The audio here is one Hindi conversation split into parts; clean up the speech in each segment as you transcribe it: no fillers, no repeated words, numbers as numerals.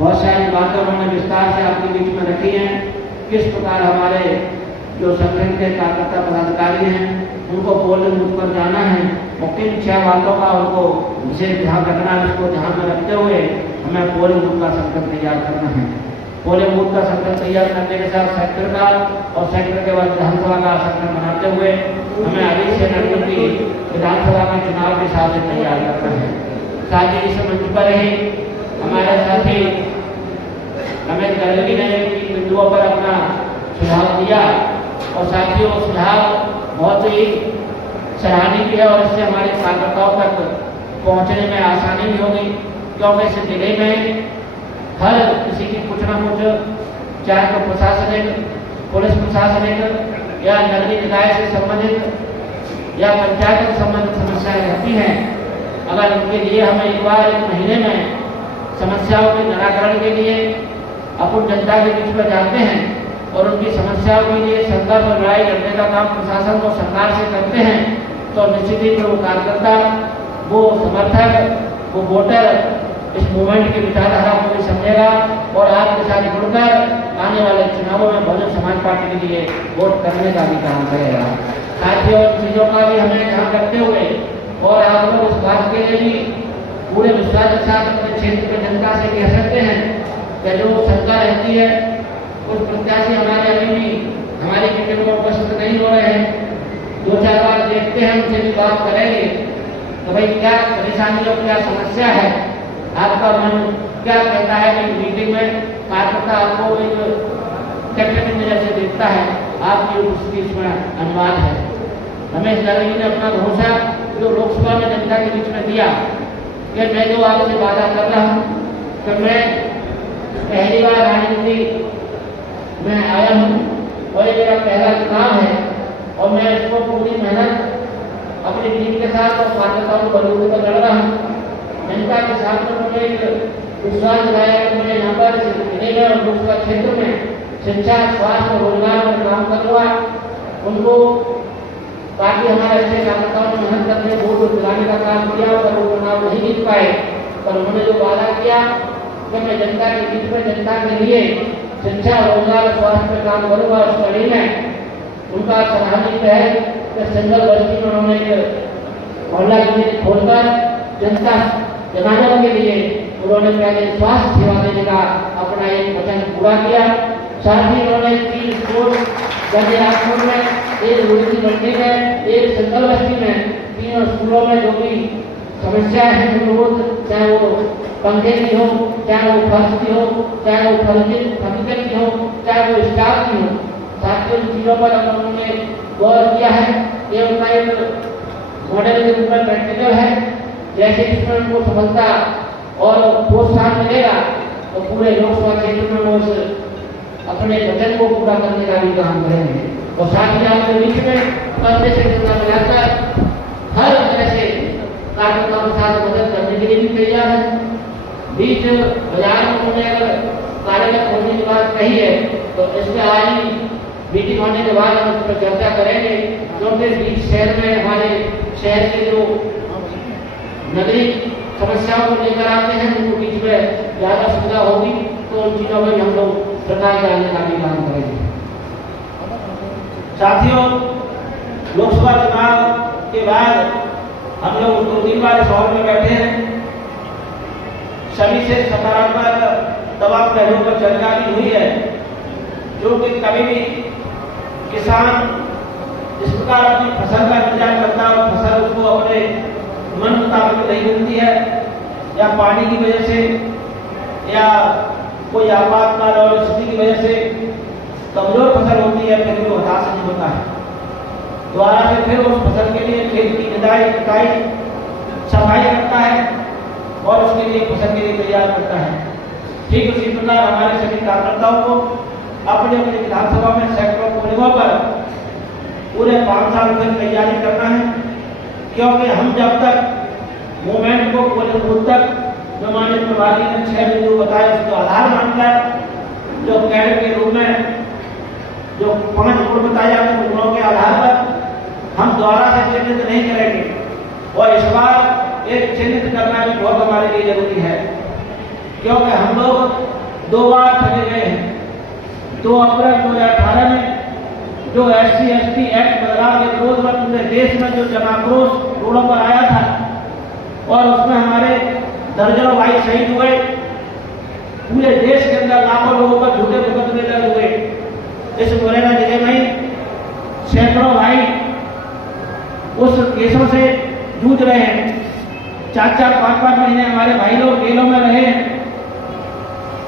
बहुत सारी बातें उन्होंने विस्तार से आपके बीच में रखी हैं। किस प्रकार हमारे जो संगठन के कार्यकर्ता पदाधिकारी हैं उनको पोलिंग बूथ पर जाना है और किन 6 बातों का उनको विशेष ध्यान रखना है, उसको ध्यान में रखते हुए हमें पोलिंग बूथ का संगठन तैयार करना है। पोलिंग बूथ का संगठन तैयार करने के साथ सेक्टर का और सेक्टर के बाद विधानसभा का संगठन बनाते हुए हमें अभी से नजदीकी विधानसभा के चुनाव के हिसाब से तैयार करना है। साथ ही इस मंच पर ही हमारे साथी रमेश गरवी ने इन बिंदुओं पर अपना सुझाव दिया और साथियों सुझाव बहुत ही सराहनीय है और इससे हमारे कार्यकर्ताओं तक पहुंचने में आसानी भी होगी, क्योंकि इस जिले में हर किसी की कुछ न कुछ, चाहे तो प्रशासनिक, पुलिस प्रशासनिक या नगरीय निकाय से संबंधित या पंचायत से संबंधित समस्याएं रहती हैं। अगर उनके लिए हम एक बार 1 महीने में समस्याओं के निराकरण के लिए अपन जनता के बीच में जाते हैं और उनकी समस्याओं के लिए संघर्ष और लड़ाई लड़ने का काम प्रशासन को सरकार से करते हैं, तो निश्चित ही वो कार्यकर्ता, वो समर्थक, वो वोटर इस मूवमेंट की विचारधारा को भी समझेगा और आपके साथ जुड़कर आने वाले चुनावों में बहुजन समाज पार्टी के लिए वोट करने का भी काम करेगा। साथियों चीजों का भी हमें ध्यान रखते हुए और आप लोग इस बात के लिए भी पूरे विश्वास के साथ अपने क्षेत्र की जनता से कह सकते हैं कि जो शंका रहती है कुछ प्रत्याशी हमारे अभी भी हमारी मीटिंग में उपस्थित नहीं हो रहे हैं, 2-4 बार देखते हैं, उनसे भी बात करेंगे तो भाई क्या परेशानी और क्या समस्या है, आपका मन क्या कहता है कि मीटिंग में कार्यकर्ता आपको एक कैप्टन की नजर से देखता है, आपकी उपस्थिति इसमें अनिवार्य है। रमेश गरवी ने अपना भरोसा जो लोकसभा में जनता के बीच में दिया कि मैं जो आपसे वादा कर रहा हूँ कि मैं पहली बार राजनीति में आया हूँ और ये मेरा पहला चुनाव है और मैं इसको पूरी मेहनत अपनी टीम के साथ और कार्यकर्ताओं को बलबूते पर लड़ रहा हूँ। जनता के साथ में मुझे एक विश्वास दिलाया कि मैं यहाँ पर जिले और लोकसभा क्षेत्र में शिक्षा, स्वास्थ्य और रोजगार में काम करूँगा। उनको ताकि हमारे अच्छे कार्यकर्ताओं ने मेहनत करके वोट दिलाने का काम किया और वो चुनाव नहीं जीत पाए, पर उन्होंने जो वादा किया कि मैं जनता के बीच में जनता के लिए शिक्षा, रोजगार, स्वास्थ्य में काम करूँगा। उस कड़ी में उनका सराहनीय है कि सिंगल बस्ती में उन्होंने एक मोहल्ला क्लिनिक खोलकर जनता जनानों के लिए उन्होंने पहले स्वास्थ्य सेवा देने का अपना एक वचन पूरा किया। साथ ही उन्होंने 3 स्कूल गंजेरामपुर में, एक रुड़की मंडी में, एक सिंगल बस्ती में, 3 स्कूलों में जो भी समस्याएं हैं मूलभूत, चाहे वो पंखे की हो, चाहे वो फर्श की हो, चाहे वो फर्नीचर की हो, चाहे वो स्टाफ की हो, साथ ही उन चीज़ों पर उन्होंने गौर किया है। ये उनका एक मॉडल के रूप में प्रैक्टिकल है। जैसे इसमें उनको सफलता और प्रोत्साहन मिलेगा तो पूरे लोकसभा क्षेत्र में वो अपने वचन को पूरा करने का भी काम करेंगे। और साथ ही आपके बीच में कंधे से कंधा मिलाकर हर तरह से कार्यकर्ताओं के साथ मदद करने के लिए भी तैयार है। बीच बाजार में उन्होंने अगर कार्यक्रम होने की बात कही है तो इसमें आज ही मीटिंग होने के बाद हम उस पर चर्चा करेंगे, क्योंकि बीच शहर में हमारे शहर के जो नगरीय समस्याओं को लेकर आते हैं उनको बीच में ज़्यादा सुविधा होगी, तो उन चीज़ों में हम लोग सरकार डालने का भी काम करेंगे। साथियों लोकसभा चुनाव के बाद हम लोग 2-3 बार इस हॉल में बैठे हैं, सभी से सकारात्मक तमाम पहलुओं पर चर्चा भी हुई है, जो कि कभी भी किसान इस प्रकार अपनी फसल का इंतजार करता है और फसल उसको अपने मन मुताबिक नहीं मिलती है, या पानी की वजह से या कोई आपातकाल और स्थिति की वजह से कमजोर फसल होती है, फिर वो हताश नहीं होता है, दोबारा से फिर उस फसल के लिए खेत की निदाई, कटाई, सफाई करता है और उसके लिए फसल के लिए तैयार करता है। ठीक उसी प्रकार हमारे सभी कार्यकर्ताओं को अपने अपने विधानसभा में सेक्टर पोलिंगों पर पूरे 5 साल तक तैयारी करना है, क्योंकि हम जब तक मूवमेंट को पोलिंग बूथ तक जो माननीय प्रभारी ने 6 बिंदु बताए उसको आधार मानकर जो कैडर के रूप में जो 5 गुण बताए जाते हैं गुणों के आधार पर हम दोबारा से चिन्हित नहीं करेंगे और इस बार एक चिन्हित करना भी बहुत हमारे लिए जरूरी है। क्योंकि हम लोग 2 बार ठगे गए हैं। 2 अप्रैल 2018 में जो SC/ST एक्ट बदलाव के विरोध में पूरे देश में जो जनाक्रोश रोडों पर आया था और उसमें हमारे दर्जनों भाई शहीद हुए। पूरे देश के अंदर लाखों लोगों पर झूठे मुकदमे दर्ज हुए। इस मुरैना जिले में सैकड़ों भाई उस केसों से जूझ रहे हैं। 4-4, 5-5 महीने हमारे भाई लोग जेलों में रहे हैं।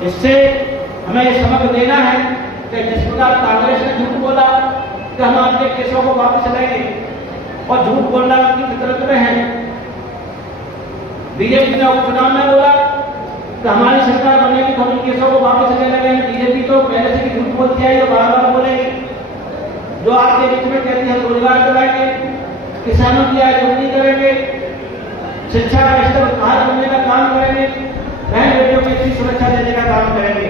इससे हमें ये सबक देना है कि जिस प्रकार कांग्रेस ने झूठ बोला कि हम आपके केसों को वापस लेंगे और झूठ बोलना उनकी फितरत में है। बीजेपी ने उपचुनाव में बोला कि हमारी सरकार बनेगी तो हम केसों को वापस ले लेंगे। बीजेपी तो पहले से ही झूठ बोलती है, बार बार बोलेगी। जो आपके बीच में कहती है रोजगार दिलाएंगे, किसानों की आय दोगुनी करेंगे, शिक्षा का स्तर बहाल करने का काम करेंगे, बहन बेटियों की अच्छी सुरक्षा देने का काम करेंगे।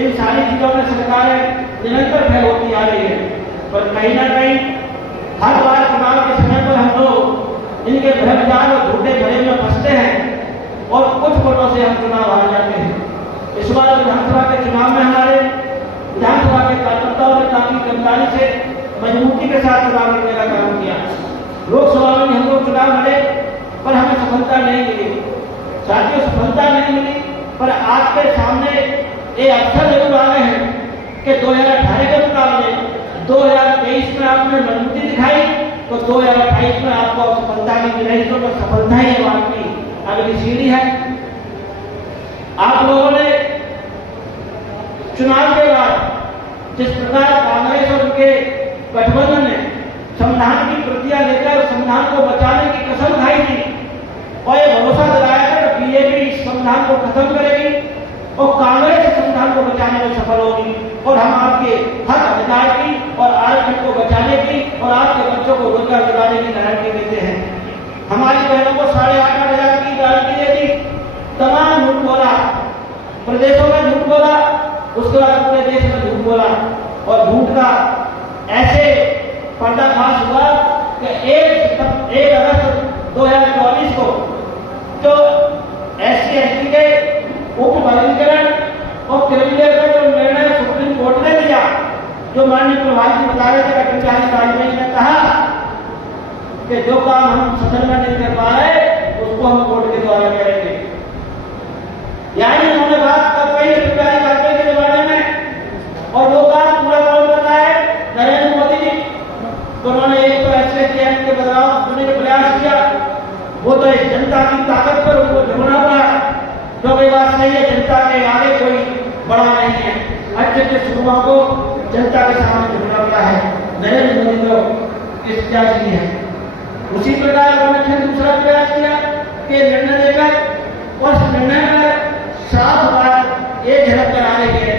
इन सारी चीजों में सरकारें निरंतर फेल होती आ रही है। पर कहीं ना कहीं हर बार चुनाव के समय पर हम लोग इनके भ्रष्टाचार और झूठे भरे में फंसते हैं और कुछ वोटों से हम चुनाव हार जाते हैं। इस बार विधानसभा के चुनाव में हमारे विधानसभा के कार्यकर्ताओं ने काफी ईमानदारी से मजबूती के साथ चुनाव लड़ने का काम किया। लोकसभा में हम लोग चुनाव लड़े पर हमें सफलता नहीं मिली। साथियों, सफलता नहीं मिली पर आपके सामने ये अवसर जरूर आ गए हैं कि 2018 के मुकाबले 2023 में आपने मजबूती दिखाई तो 2028 में आपको सफलता भी मिलेगी। तो सफलता ही आपकी अगली सीढ़ी है। आप लोगों ने चुनाव के बाद जिस प्रकार कांग्रेस और उनके गठबंधन ने संविधान की प्रतियां लेकर संविधान को बचाने की कसम खाई थी और ये भरोसा दिलाया था कि बीजेपी संविधान को खत्म करेगी और कांग्रेस संविधान को बचाने में सफल होगी और हम आपके हक अधिकार की और आरक्षण को बचाने की और आपके बच्चों को रोजगार दिलाने की गारंटी देते हैं। हमारी बहनों को 8,500 की गारंटी दे दी। तमाम झूठ बोला, प्रदेशों में झूठ बोला, उसके बाद पूरे देश में झूठ बोला और झूठ का ऐसे पर्दाफाश हुआ कि 1 अगस्त 2024 को जो SC/ST के उप वर्गीकरण और क्रिमिनल का जो निर्णय सुप्रीम कोर्ट ने दिया, जो माननीय प्रभारी जी बता रहे थे, अटल बिहारी वाजपेयी ने कहा कि जो काम हम सदन में नहीं कर पा रहे उसको हम कोर्ट के द्वारा करेंगे। यानी उन्होंने बात कर पाई अटल बिहारी वाजपेयी के जमाने में और वो काम पूरा कौन कर रहा है? नरेंद्र मोदी जी। तो उन्होंने एक तो SC/ST एक्ट के बदलाव करने का प्रयास किया, वो तो इस जनता की ताकत पर उनको झुकना पड़ा। जो कोई बात सही है, जनता के आगे कोई बड़ा नहीं है। अच्छे सुबह को जनता के सामने झुकना पड़ा है। नरेंद्र मोदी को इस प्रयास की है। उसी प्रकार उन्होंने दूसरा प्रयास किया कि निर्णय लेकर और निर्णय में साफ बात ये झलक कर आ रही है